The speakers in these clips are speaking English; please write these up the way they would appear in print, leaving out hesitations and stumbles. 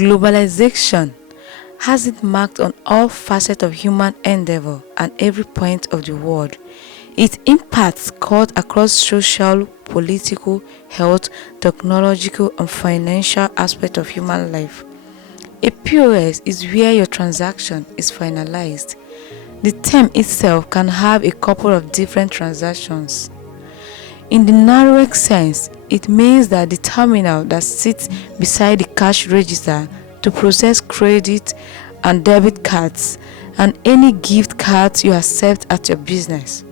Globalization has its marked on all facets of human endeavor and every point of the world. Its impacts cut across social, political, health, technological, and financial aspects of human life. A POS is where your transaction is finalized. The term itself can have a couple of different transactions. In the narrowest sense, it means that the terminal that sits beside the cash register to process credit and debit cards and any gift cards you accept at your business.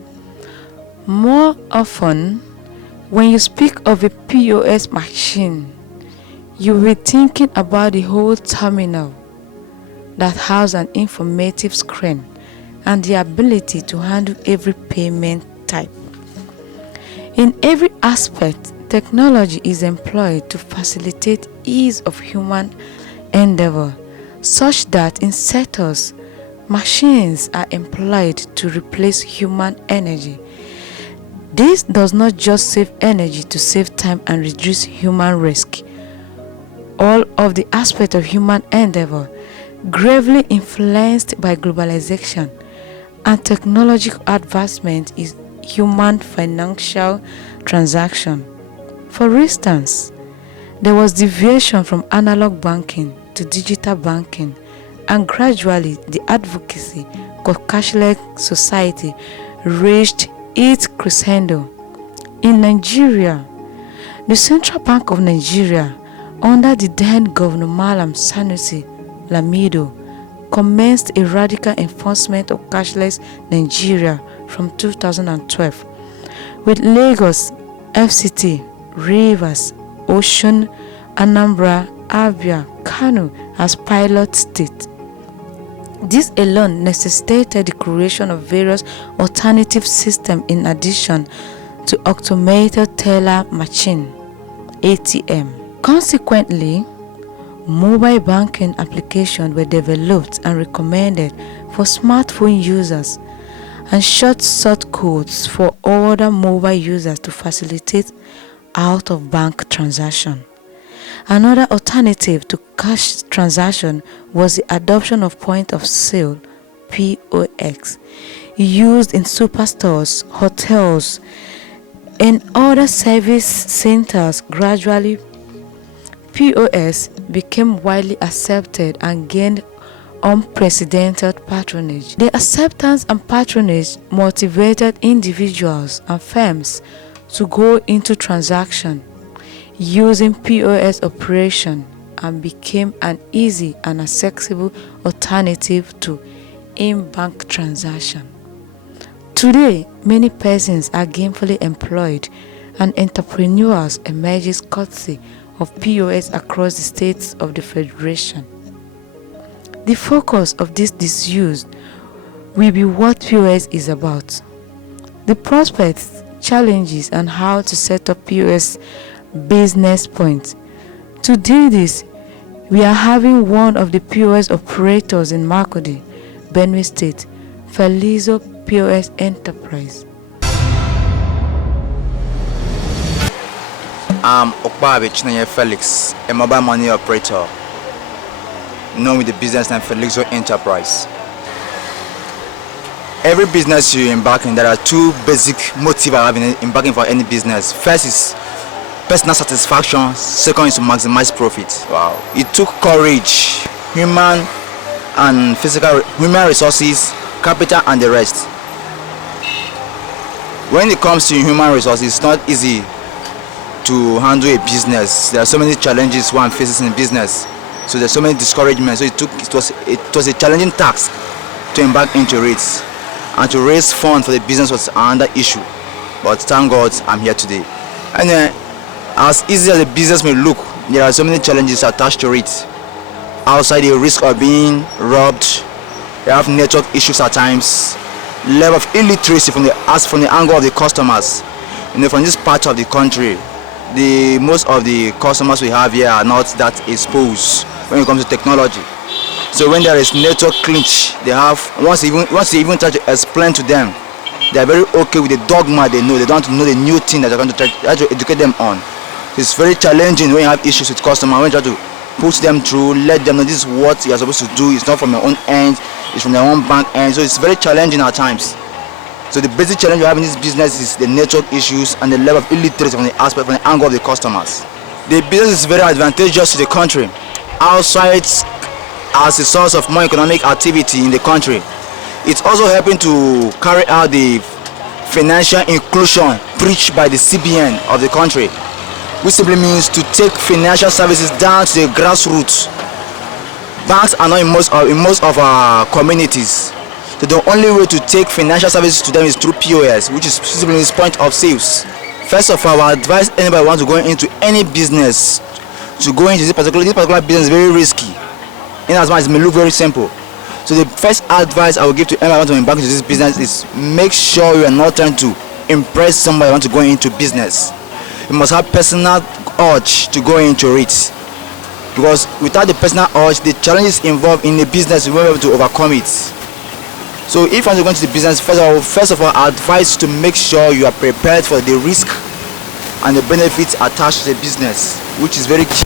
More often, when you speak of a POS machine, you will be thinking about the whole terminal that has an informative screen and the ability to handle every payment type. In every aspect, technology is employed to facilitate ease of human endeavor, such that in sectors, machines are employed to replace human energy. This does not just save energy to save time and reduce human risk. All of the aspects of human endeavor gravely influenced by globalization and technological advancement is human financial transaction. For instance, there was deviation from analog banking to digital banking, and gradually the advocacy of cashless society reached its crescendo. In Nigeria, the Central Bank of Nigeria, under the then Governor Malam Sanusi Lamido, commenced a radical enforcement of cashless Nigeria from 2012, with Lagos, FCT, Rivers, Osun, Anambra, Abia, Kano as pilot state. This alone necessitated the creation of various alternative systems in addition to automated teller machine (ATM). Consequently, mobile banking applications were developed and recommended for smartphone users and short codes for other mobile users to facilitate out-of-bank transactions. Another alternative to cash transaction was the adoption of point-of-sale (POS) used in superstores, hotels, and other service centers. Gradually, POS became widely accepted and gained unprecedented patronage. The acceptance and patronage motivated individuals and firms to go into transaction using POS operation and became an easy and accessible alternative to in-bank transaction. Today, many persons are gainfully employed and entrepreneurs emerge courtesy of POS across the states of the Federation. The focus of this disuse will be what POS is about, the prospects, challenges, and how to set up POS business points. To do this, we are having one of the POS operators in Makurdi, Benue State, Felizo POS Enterprise. I'm Okpabe Chinenye Felix, a mobile money operator known with the business name Felizo Enterprise. Every business you embark in, there are two basic motives I have in embarking for any business. First is personal satisfaction, second is to maximize profit. Wow. It took courage, human and physical, human resources, capital and the rest. When it comes to human resources, it's not easy to handle a business. There are so many challenges one faces in business. So there's so many discouragements. So it was a challenging task to embark into it. And to raise funds for the business was another issue. But thank God I'm here today. And as easy as the business may look, there are so many challenges attached to it. Outside the risk of being robbed, you have network issues at times, level of illiteracy from the angle of the customers. From this part of the country, most of the customers we have here are not that exposed when it comes to technology. So when there is network clinch, they have once you even try to explain to them, they are very okay with the dogma they know. They don't know the new thing that you're going to try to educate them on. It's very challenging when you have issues with customers, when you try to put them through, let them know this is what you are supposed to do. It's not from your own end, it's from their own bank end. So it's very challenging at times. So the basic challenge we have in this business is the network issues and the level of illiteracy from the aspect, from the angle of the customers. The business is very advantageous to the country. Outside as a source of more economic activity in the country, it's also helping to carry out the financial inclusion preached by the CBN of the country, which simply means to take financial services down to the grassroots. Banks are not in most of our communities. So the only way to take financial services to them is through POS, which is simply means point of sales. First of all, I advise anybody who wants to go into any business to go into this particular business is very risky. In as much as it may look very simple. So the first advice I will give to anyone who wants to embark into this business is make sure you are not trying to impress somebody who wants to go into business. You must have personal urge to go into it. Because without the personal urge, the challenges involved in the business, you won't be able to overcome it. So if you want to go into the business, first of all, I advise to make sure you are prepared for the risk and the benefits attached to the business, which is very key.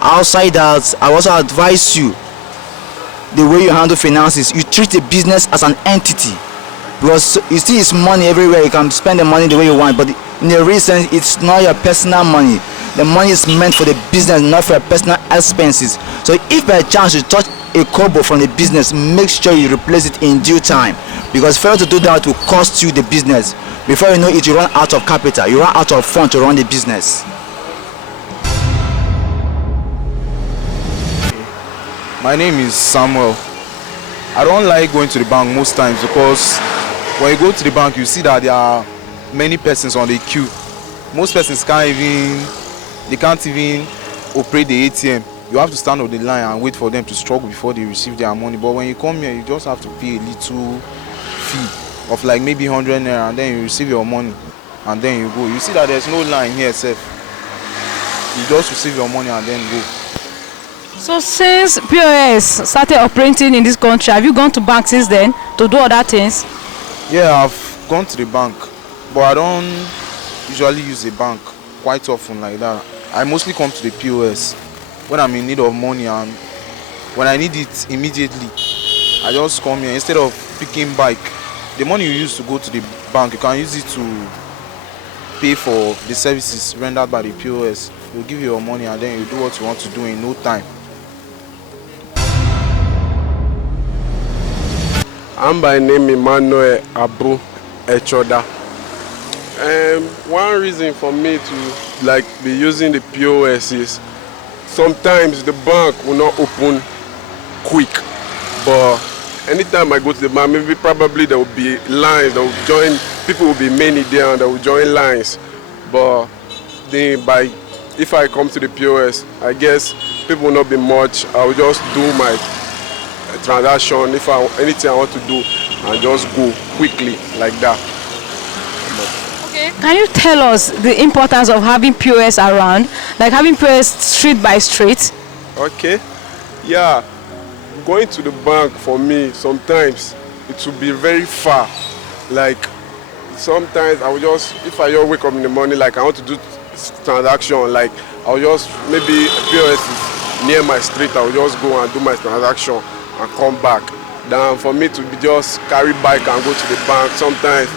Outside that, I also advise you the way you handle finances. You treat the business as an entity, because you see it's money everywhere. You can spend the money the way you want, but in the real sense, it's not your personal money. The money is meant for the business, not for your personal expenses. So if by chance you touch a kobo from the business, make sure you replace it in due time, because failure to do that will cost you the business. Before you know it, you run out of capital, you run out of funds to run the business. My name is Samuel. I don't like going to the bank most times because when you go to the bank, you see that there are many persons on the queue. Most persons can't even operate the ATM. You have to stand on the line and wait for them to struggle before they receive their money. But when you come here, you just have to pay a little fee of like maybe 100 naira, and then you receive your money and then you go. You see that there's no line here, sir. You just receive your money and then go. So since POS started operating in this country, have you gone to bank since then to do other things? Yeah, I've gone to the bank, but I don't usually use a bank quite often like that. I mostly come to the POS when I'm in need of money, and when I need it immediately, I just come here. Instead of picking bike, the money you use to go to the bank, you can use it to pay for the services rendered by the POS. They'll give you your money and then you do what you want to do in no time. I'm by name Emmanuel Abu Echoda. One reason for me to be using the POS is sometimes the bank will not open quick, but anytime I go to the bank, probably there will be lines that will join. People will be many there and they will join lines. But if I come to the POS, I guess people will not be much. I will just do my transaction. If anything I want to do, I just go quickly like that. Okay. Can you tell us the importance of having POS around, like having POS street by street? Okay. Yeah. Going to the bank for me, sometimes it will be very far. Like sometimes I will just, if I just wake up in the morning, like I want to do transaction, like I'll just, maybe POS is near my street, I'll just go and do my transaction and come back. Then for me to be just carry bike and go to the bank, sometimes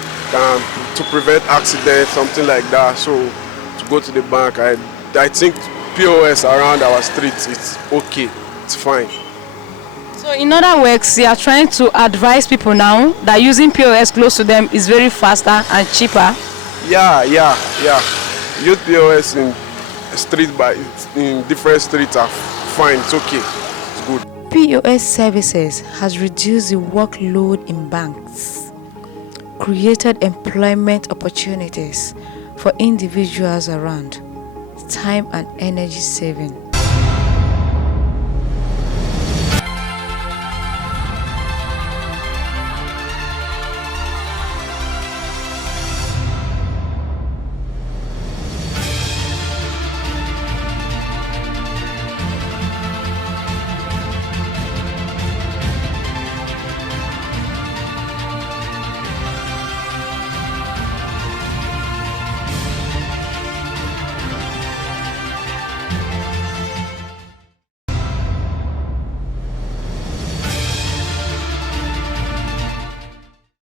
to prevent accidents, something like that. So to go to the bank, I think POS around our streets, it's okay, it's fine. So in other words, you are trying to advise people now that using POS close to them is very faster and cheaper? Yeah. Use POS in different streets are fine, it's okay, it's good. POS services has reduced the workload in banks, created employment opportunities for individuals around, time and energy saving.